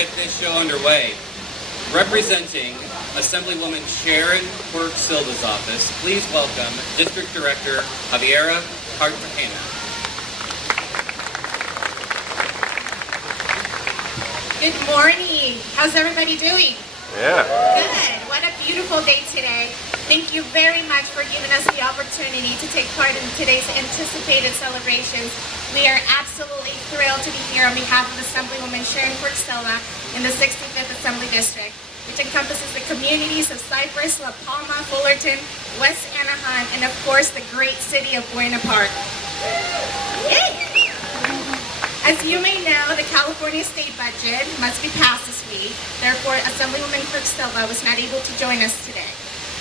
get this show underway. Representing Assemblywoman Sharon Quirk Silva's office, please welcome District Director Javiera Cartagena. Good morning. How's everybody doing? Yeah. Good. What a beautiful day today. Thank you very much for giving us the opportunity to take part in today's anticipated celebrations. We are absolutely thrilled to be here on behalf of Assemblywoman Sharon Quirk Silva in the 65th Assembly District, which encompasses the communities of Cypress, La Palma, Fullerton, West Anaheim, and of course the great city of Buena Park. Yay! As you may know, the California state budget must be passed this week. Therefore, Assemblywoman Quirk Silva was not able to join us today.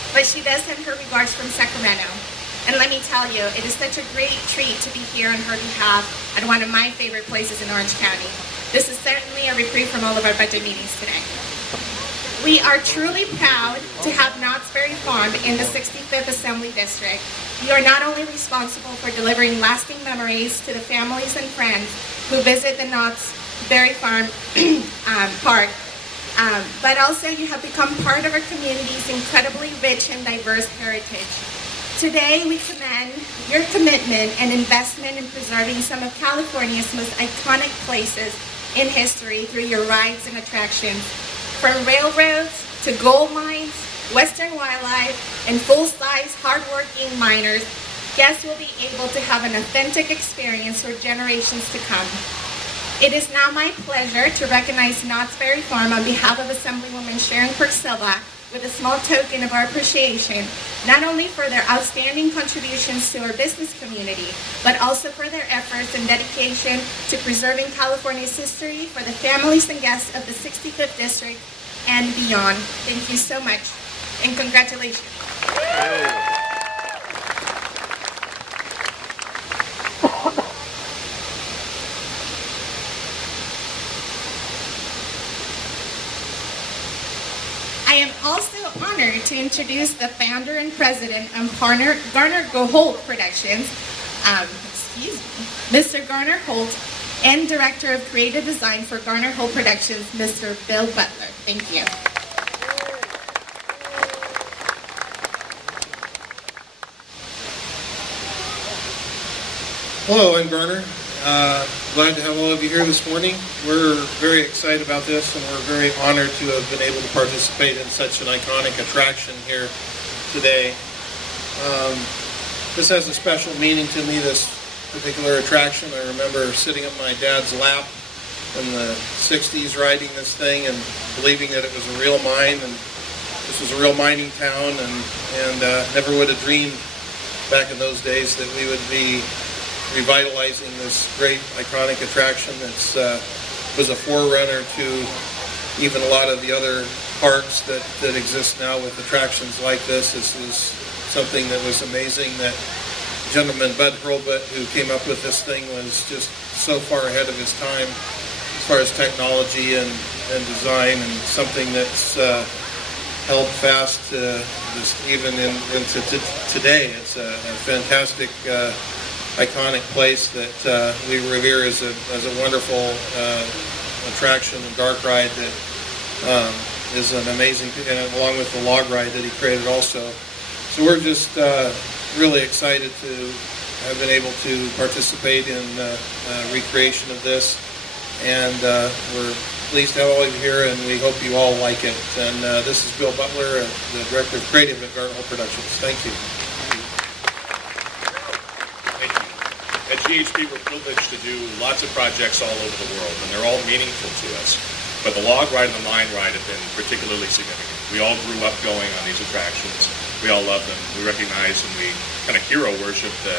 But she does send her regards from Sacramento. And let me tell you, it is such a great treat to be here on her behalf at one of my favorite places in Orange County. This is certainly a reprieve from all of our budget meetings today. We are truly proud to have Knott's Berry Farm in the 65th Assembly District. You are not only responsible for delivering lasting memories to the families and friends who visit the Knott's Berry Farm Park, but also you have become part of our community's incredibly rich and diverse heritage. Today, we commend your commitment and investment in preserving some of California's most iconic places in history through your rides and attractions. From railroads to gold mines, western wildlife, and full-size, hard-working miners, guests will be able to have an authentic experience for generations to come. It is now my pleasure to recognize Knott's Berry Farm on behalf of Assemblywoman Sharon Quirk Silva with a small token of our appreciation, not only for their outstanding contributions to our business community, but also for their efforts and dedication to preserving California's history for the families and guests of the 65th District and beyond. Thank you so much, and congratulations. I am also honored to introduce the founder and president of Garner Holt Productions, Mr. Garner Holt, and director of creative design for Garner Holt Productions, Mr. Bill Butler. Thank you. Hello, I'm Garner. Glad to have all of you here this morning. We're very excited about this, and we're very honored to have been able to participate in such an iconic attraction here today. This has a special meaning to me, this particular attraction. I remember sitting at my dad's lap in the 60s riding this thing and believing that it was a real mine, and this was a real mining town, and never would have dreamed back in those days that we would be revitalizing this great iconic attraction that was a forerunner to even a lot of the other parks that exist now with attractions like this. This is something that was amazing. That gentleman, Bud Hurlbut, who came up with this thing, was just so far ahead of his time as far as technology and design, and something that's held fast this, even into today. It's a fantastic iconic place that we revere as a wonderful attraction and dark ride that is an amazing, and along with the log ride that he created also. So we're just really excited to have been able to participate in recreation of this, and we're pleased to have all of you here, and we hope you all like it. And this is Bill Butler, the Director of Creative at Garner Holt Productions. Thank you. At GHP, we're privileged to do lots of projects all over the world, and they're all meaningful to us. But the log ride and the mine ride have been particularly significant. We all grew up going on these attractions. We all love them. We recognize and we kind of hero worship the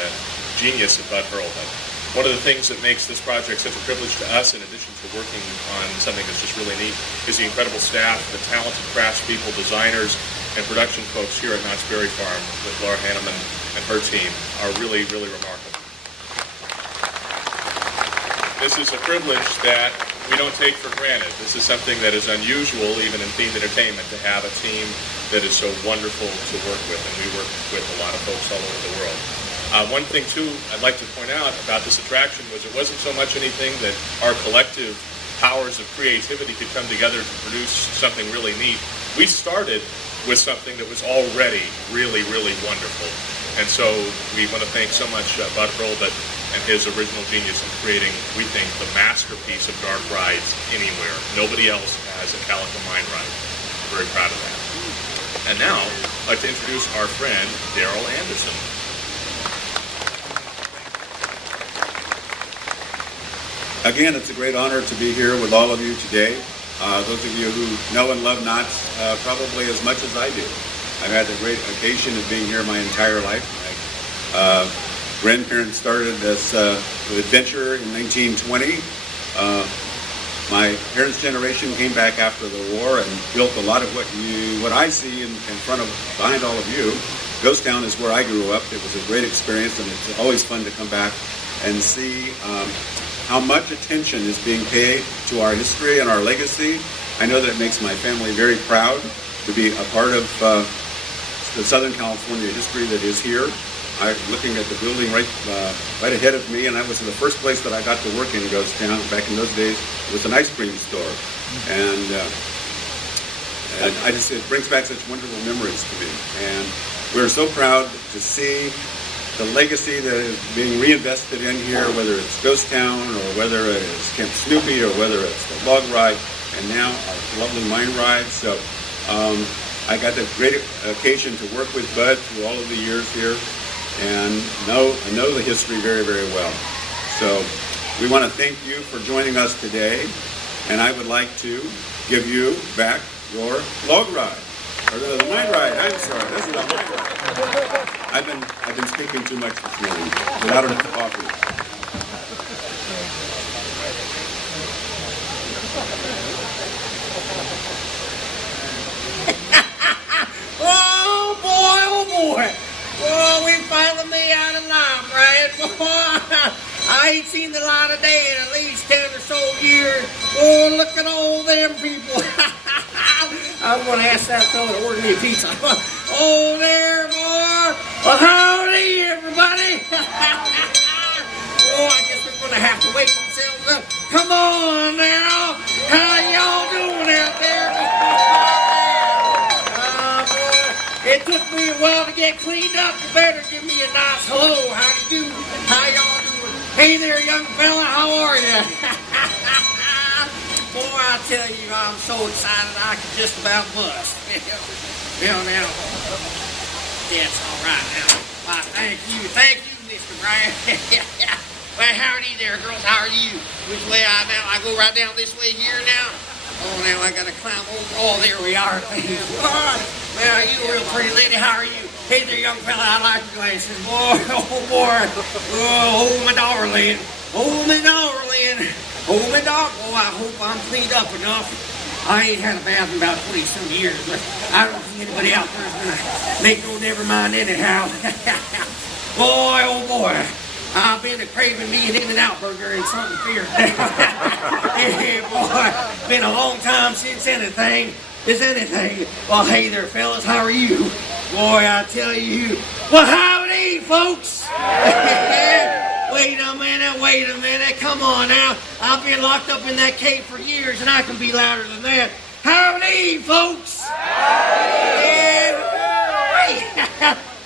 genius of Bud Hurlbut. One of the things that makes this project such a privilege to us, in addition to working on something that's just really neat, is the incredible staff, the talented craftspeople, designers, and production folks here at Knott's Berry Farm with Laura Hanneman and her team are really, really remarkable. This is a privilege that we don't take for granted. This is something that is unusual, even in themed entertainment, to have a team that is so wonderful to work with, and we work with a lot of folks all over the world. One thing, too, I'd like to point out about this attraction was it wasn't so much anything that our collective powers of creativity could come together to produce something really neat. We started with something that was already really, really wonderful. And so we want to thank so much Bud Hurlbut and his original genius in creating, we think, the masterpiece of dark rides anywhere. Nobody else has a Calico Mine Ride. We're very proud of that. And now, I'd like to introduce our friend, Daryl Anderson. Again, it's a great honor to be here with all of you today. Those of you who know and love knots probably as much as I do. I've had the great occasion of being here my entire life. My grandparents started this adventure in 1920. My parents' generation came back after the war and built a lot of what I see in front of, behind all of you. Ghost Town is where I grew up. It was a great experience, and it's always fun to come back and see how much attention is being paid to our history and our legacy. I know that it makes my family very proud to be a part of the Southern California history that is here. I'm looking at the building right ahead of me, and that was the first place that I got to work in Ghost Town. Back in those days, it was an ice cream store. And it brings back such wonderful memories to me. And we're so proud to see the legacy that is being reinvested in here, whether it's Ghost Town or whether it's Camp Snoopy or whether it's the log ride, and now our lovely mine ride. So I got the great occasion to work with Bud through all of the years here, and I know the history very, very well. So we want to thank you for joining us today, and I would like to give you back your log ride. Or the mine ride, I'm sorry, this is a mine ride. I've been speaking too much this morning without enough coffee. Oh boy. Oh, we finally made out alive, right? Boy, I ain't seen the light of day in at least 10 or so years. Oh, look at all them people. I'm going to ask that fella to order me a pizza. Oh, there, boy. Well, howdy, everybody. Oh, I guess we're going to have to wake themselves up. Come on now. How y'all doing out there? It took me a while to get cleaned up. You better give me a nice hello. How do you do? How y'all doing? Hey there, young fella. How are you? Boy, I tell you, I'm so excited I could just about bust. Now, that's all right now. Why, thank you, Mr. Bryan. Well, howdy there, girls. How are you? Which way I go right down this way here now? Oh, now I gotta climb over. Oh, there we are. Well, you a real pretty lady. How are you? Hey there, young fella. I like your glasses. Boy, oh boy. Oh, my darling. Oh, my darling. Oh, my dog. Oh, I hope I'm cleaned up enough. I ain't had a bath in about 20-some years, but I don't think anybody out there is gonna make no never mind anyhow. Boy, oh boy. I've been craving me an In-N-Out burger and something fierce. Yeah, boy, been a long time since anything is anything. Well, hey there, fellas, how are you? Boy, I tell you. Well, howdy, folks. Wait a minute, come on now. I've been locked up in that cave for years, and I can be louder than that. Howdy, folks. Yeah.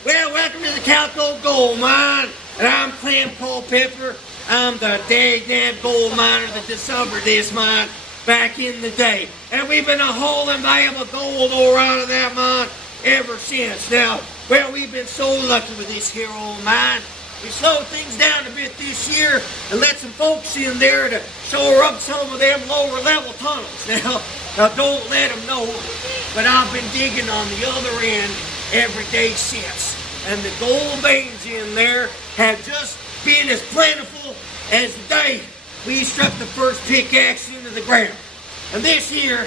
Well, welcome to the Calico Gold Mine. And I'm Clem Culpepper. I'm the dag gold miner that discovered this mine back in the day. And we've been hauling valuable gold ore out of that mine ever since. Now, well, we've been so lucky with this here old mine. We slowed things down a bit this year and let some folks in there to shore up some of them lower level tunnels. Now don't let them know, but I've been digging on the other end every day since. And the gold veins in there have just been as plentiful as the day we struck the first pickaxe into the ground. And this here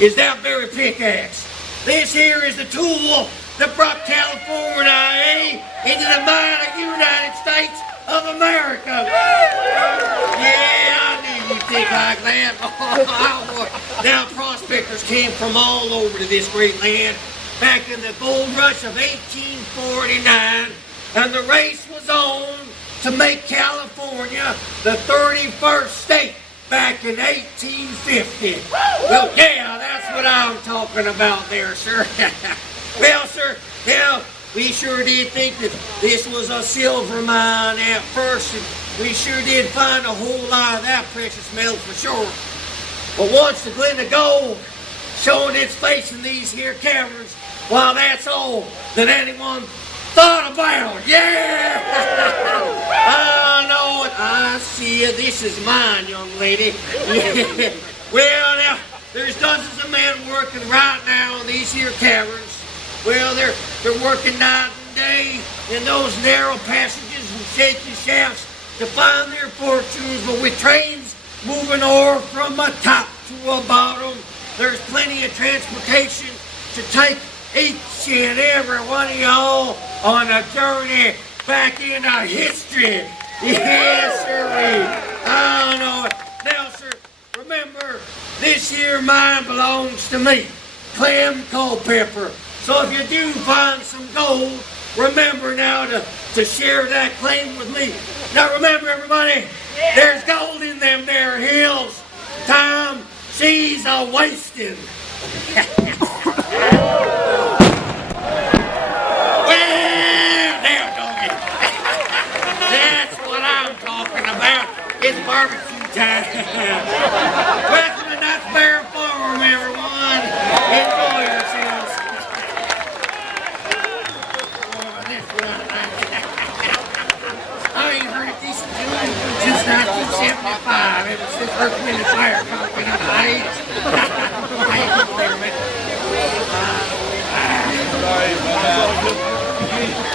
is that very pickaxe. This here is the tool that brought California into the mighty United States of America. Yeah, I knew you'd think like that. Now, prospectors came from all over to this great land back in the gold rush of 1849, and the race was on to make California the 31st state back in 1850. Well, yeah, that's what I'm talking about there, sir. Well, sir, yeah, we sure did think that this was a silver mine at first, and we sure did find a whole lot of that precious metal for sure. But once the glint of gold showing its face in these here caverns, well, that's all that anyone thought about. Yeah! I know it. I see you. This is mine, young lady. Yeah. Well, now, there's dozens of men working right now in these here caverns. Well, they're working night and day in those narrow passages and shaky shafts to find their fortunes, but with trains moving ore from a top to a bottom, there's plenty of transportation to take each and every one of y'all on a journey back into history. Yes, sir. I know it. Now, sir, remember, this here mine belongs to me, Clem Culpepper. So if you do find some gold, remember now to share that claim with me. Now remember, everybody, there's gold in them there hills. Time she's a-wasting. Well, now, doggy. That's what I'm talking about. It's barbecue time. Welcome to Nuts Bear Farm, everyone. Enjoy yourselves. I ain't heard a decent tune since 1975. Ever since Earth, Wind, and Fire conquered the heights. I ain't up there, man.